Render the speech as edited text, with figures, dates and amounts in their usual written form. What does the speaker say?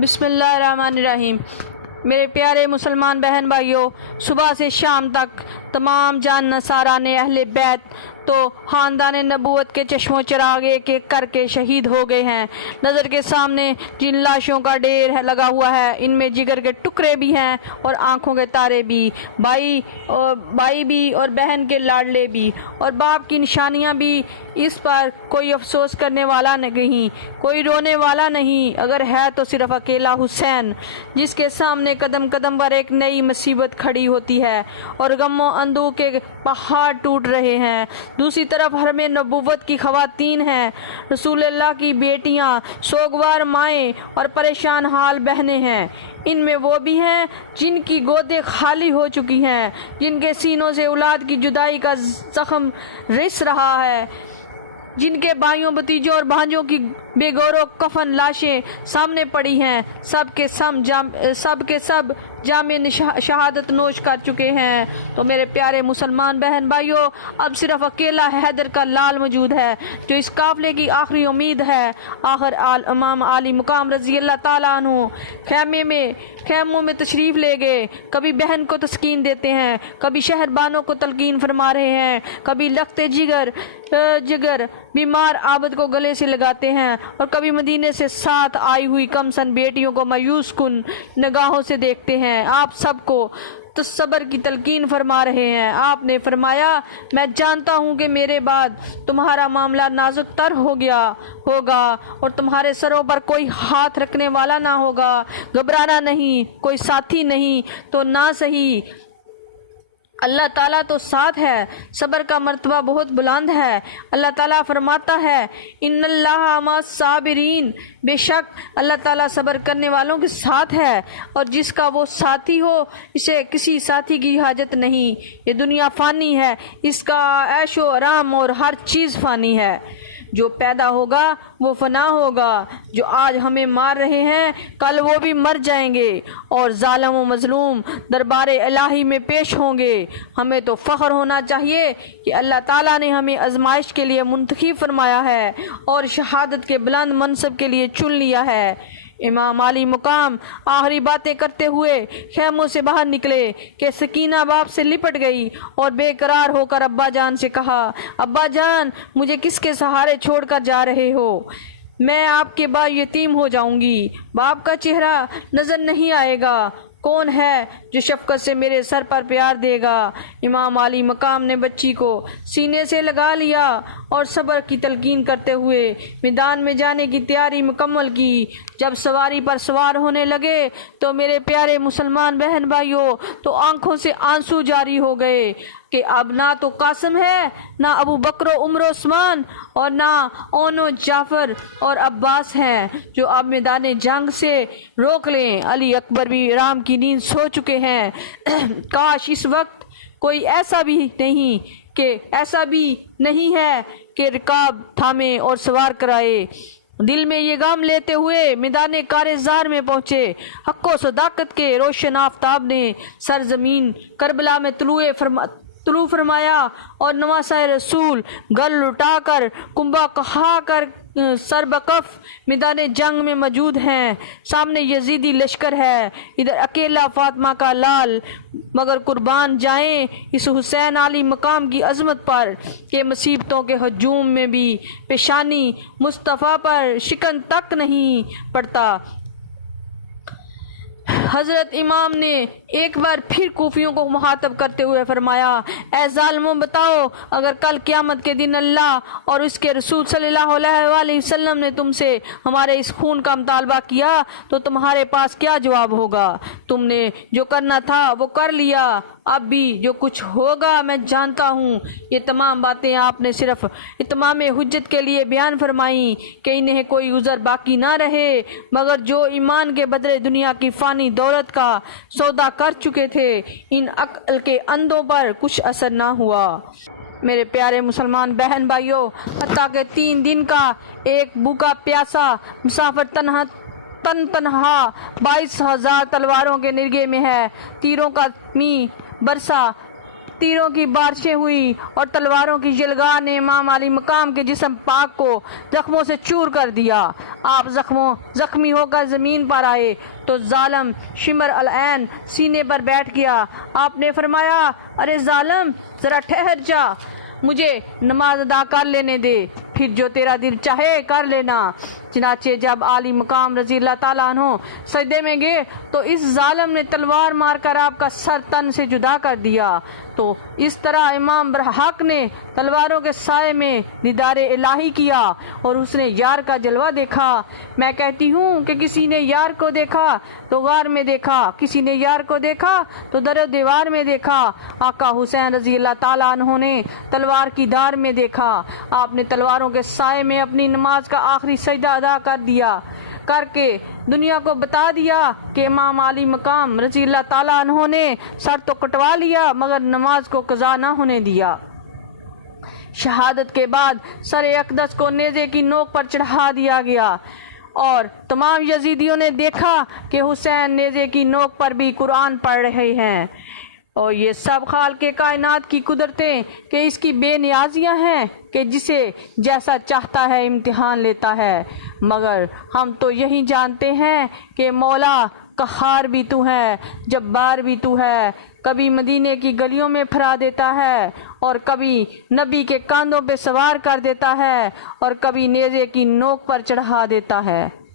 بسم اللہ الرحمن الرحیم۔ میرے پیارے مسلمان بہن بھائیوں، صبح سے شام تک تمام جان نصارہ نے اہل بیت تو خاندان نبوت کے چشموں چراغ ایک ایک کر کے شہید ہو گئے ہیں۔ نظر کے سامنے جن لاشوں کا ڈھیر لگا ہوا ہے، ان میں جگر کے ٹکڑے بھی ہیں اور آنکھوں کے تارے بھی، بھائی بھی اور بہن کے لاڈلے بھی، اور باپ کی نشانیاں بھی۔ اس پر کوئی افسوس کرنے والا نہیں، کوئی رونے والا نہیں، اگر ہے تو صرف اکیلا حسین، جس کے سامنے قدم قدم پر ایک نئی مصیبت کھڑی ہوتی ہے اور غم و اندوہ کے پہاڑ ٹوٹ رہے ہیں۔ دوسری طرف حرم نبوت کی خواتین ہیں، رسول اللہ کی بیٹیاں، سوگوار مائیں اور پریشان حال بہنیں ہیں۔ ان میں وہ بھی ہیں جن کی گودیں خالی ہو چکی ہیں، جن کے سینوں سے اولاد کی جدائی کا زخم رس رہا ہے، جن کے بھائیوں بھتیجوں اور بھانجوں کی بے گور و کفن لاشیں سامنے پڑی ہیں۔ سب کے سب جامع شہادت نوش کر چکے ہیں۔ تو میرے پیارے مسلمان بہن بھائیوں، اب صرف اکیلا حیدر کا لال موجود ہے، جو اس قافلے کی آخری امید ہے۔ آخر امام علی مقام رضی اللہ تعالیٰ عنہ خیموں میں تشریف لے گئے، کبھی بہن کو تسکین دیتے ہیں، کبھی شہر بانوں کو تلقین فرما رہے ہیں، کبھی لختے جگر بیمار عابد کو گلے سے لگاتے ہیں، اور کبھی مدینے سے ساتھ آئی ہوئی کم سن بیٹیوں کو مایوس کن نگاہوں سے دیکھتے ہیں۔ آپ سب کو صبر کی تلقین فرما رہے ہیں۔ آپ نے فرمایا، میں جانتا ہوں کہ میرے بعد تمہارا معاملہ نازک تر ہوگا اور تمہارے سروں پر کوئی ہاتھ رکھنے والا نہ ہوگا۔ گھبرانا نہیں، کوئی ساتھی نہیں تو نہ صحیح، اللہ تعالیٰ تو ساتھ ہے۔ صبر کا مرتبہ بہت بلند ہے۔ اللہ تعالیٰ فرماتا ہے، ان اللہ مع الصابرین، بے شک اللہ تعالیٰ صبر کرنے والوں کے ساتھ ہے، اور جس کا وہ ساتھی ہو اسے کسی ساتھی کی حاجت نہیں۔ یہ دنیا فانی ہے، اس کا عیش و آرام اور ہر چیز فانی ہے۔ جو پیدا ہوگا وہ فنا ہوگا، جو آج ہمیں مار رہے ہیں کل وہ بھی مر جائیں گے، اور ظالم و مظلوم دربار الہی میں پیش ہوں گے۔ ہمیں تو فخر ہونا چاہیے کہ اللہ تعالیٰ نے ہمیں آزمائش کے لیے منتخب فرمایا ہے اور شہادت کے بلند منصب کے لیے چن لیا ہے۔ امام علی مقام آخری باتیں کرتے ہوئے خیموں سے باہر نکلے کہ سکینہ باپ سے لپٹ گئی اور بے قرار ہو کر ابا جان سے کہا، ابا جان، مجھے کس کے سہارے چھوڑ کر جا رہے ہو؟ میں آپ کے بعد یتیم ہو جاؤں گی، باپ کا چہرہ نظر نہیں آئے گا، کون ہے جو شفقت سے میرے سر پر پیار دے گا؟ امام علی مقام نے بچی کو سینے سے لگا لیا اور صبر کی تلقین کرتے ہوئے میدان میں جانے کی تیاری مکمل کی۔ جب سواری پر سوار ہونے لگے تو میرے پیارے مسلمان بہن بھائیوں، تو آنکھوں سے آنسو جاری ہو گئے کہ اب نہ تو قاسم ہے، نہ ابو بکر و عمر و عثمان، اور نہ اون و جعفر اور عباس ہیں جو اب میدان جنگ سے روک لیں۔ علی اکبر بھی رام کی نیند سو چکے ہیں۔ کاش اس وقت کوئی ایسا بھی نہیں ہے کہ رکاب تھامے اور سوار کرائے۔ دل میں یہ غم لیتے ہوئے میدان کارزار میں پہنچے۔ حق و صداقت کے روشن آفتاب نے سرزمین کربلا میں طلوع فرمایا، اور نواسہ رسول گر لٹا کر کنبہ کہا کر سر بکف میدان جنگ میں موجود ہیں۔ سامنے یزیدی لشکر ہے، ادھر اکیلا فاطمہ کا لال، مگر قربان جائیں اس حسین علی مقام کی عظمت پر کہ مصیبتوں کے ہجوم میں بھی پیشانی مصطفیٰ پر شکن تک نہیں پڑتا۔ حضرت امام نے ایک بار پھر کوفیوں کو مخاطب کرتے ہوئے فرمایا، اے ظالموں، بتاؤ، اگر کل قیامت کے دن اللہ اور اس کے رسول صلی اللہ علیہ وآلہ وسلم نے تم سے ہمارے اس خون کا مطالبہ کیا تو تمہارے پاس کیا جواب ہوگا؟ تم نے جو کرنا تھا وہ کر لیا، اب بھی جو کچھ ہوگا میں جانتا ہوں۔ یہ تمام باتیں آپ نے صرف اتمام حجت کے لیے بیان فرمائیں کہ انہیں کوئی عذر باقی نہ رہے، مگر جو ایمان کے بدلے دنیا کی فانی دولت کا سودا کر چکے تھے، ان عقل کے اندھوں پر کچھ اثر نہ ہوا۔ میرے پیارے مسلمان بہن بھائیوں، حتیٰ کہ 3 دن کا ایک بھوکا پیاسا مسافر تنہا 22,000 تلواروں کے نرگے میں ہے، تیروں کا می برسا تیروں کی بارشیں ہوئی اور تلواروں کی جلگار نے امام علی مقام کے جسم پاک کو زخموں سے چور کر دیا۔ آپ زخمی ہو کر زمین پر آئے تو ظالم شمر العین سینے پر بیٹھ گیا۔ آپ نے فرمایا، ارے ظالم ذرا ٹھہر جا، مجھے نماز ادا کر لینے دے، پھر جو تیرا دل چاہے کر لینا۔ چنانچہ جب عالی مقام رضی اللہ تعالیٰ عنہ سجدے میں گئے تو اس ظالم نے تلوار مار کر آپ کا سر تن سے جدا کر دیا۔ تو اس طرح امام برحق نے تلواروں کے سائے میں دیدار الہی کیا اور اس نے یار کا جلوہ دیکھا۔ میں کہتی ہوں کہ کسی نے یار کو دیکھا تو غار میں دیکھا، کسی نے یار کو دیکھا تو در و دیوار میں دیکھا۔ آقا حسین رضی اللہ تعالیٰ عنہ نے تلوار کی دار میں دیکھا۔ آپ نے تلواروں کے سائے میں اپنی نماز کا آخری سجدہ ادا کر کے دنیا کو بتا دیا کہ امام علی مقام رضی اللہ تعالیٰ عنہ نے سر تو کٹوا لیا مگر نماز کو قضا نہ ہونے دیا۔ شہادت کے بعد سر اقدس کو نیزے کی نوک پر چڑھا دیا گیا اور تمام یزیدیوں نے دیکھا کہ حسین نیزے کی نوک پر بھی قرآن پڑھ رہے ہیں، اور یہ سب خالق کائنات کی قدرتیں کہ اس کی بے نیازیاں ہیں کہ جسے جیسا چاہتا ہے امتحان لیتا ہے، مگر ہم تو یہی جانتے ہیں کہ مولا قہار بھی تو ہے، جبار بھی تو ہے، کبھی مدینے کی گلیوں میں پھرا دیتا ہے اور کبھی نبی کے کاندھوں پہ سوار کر دیتا ہے اور کبھی نیزے کی نوک پر چڑھا دیتا ہے۔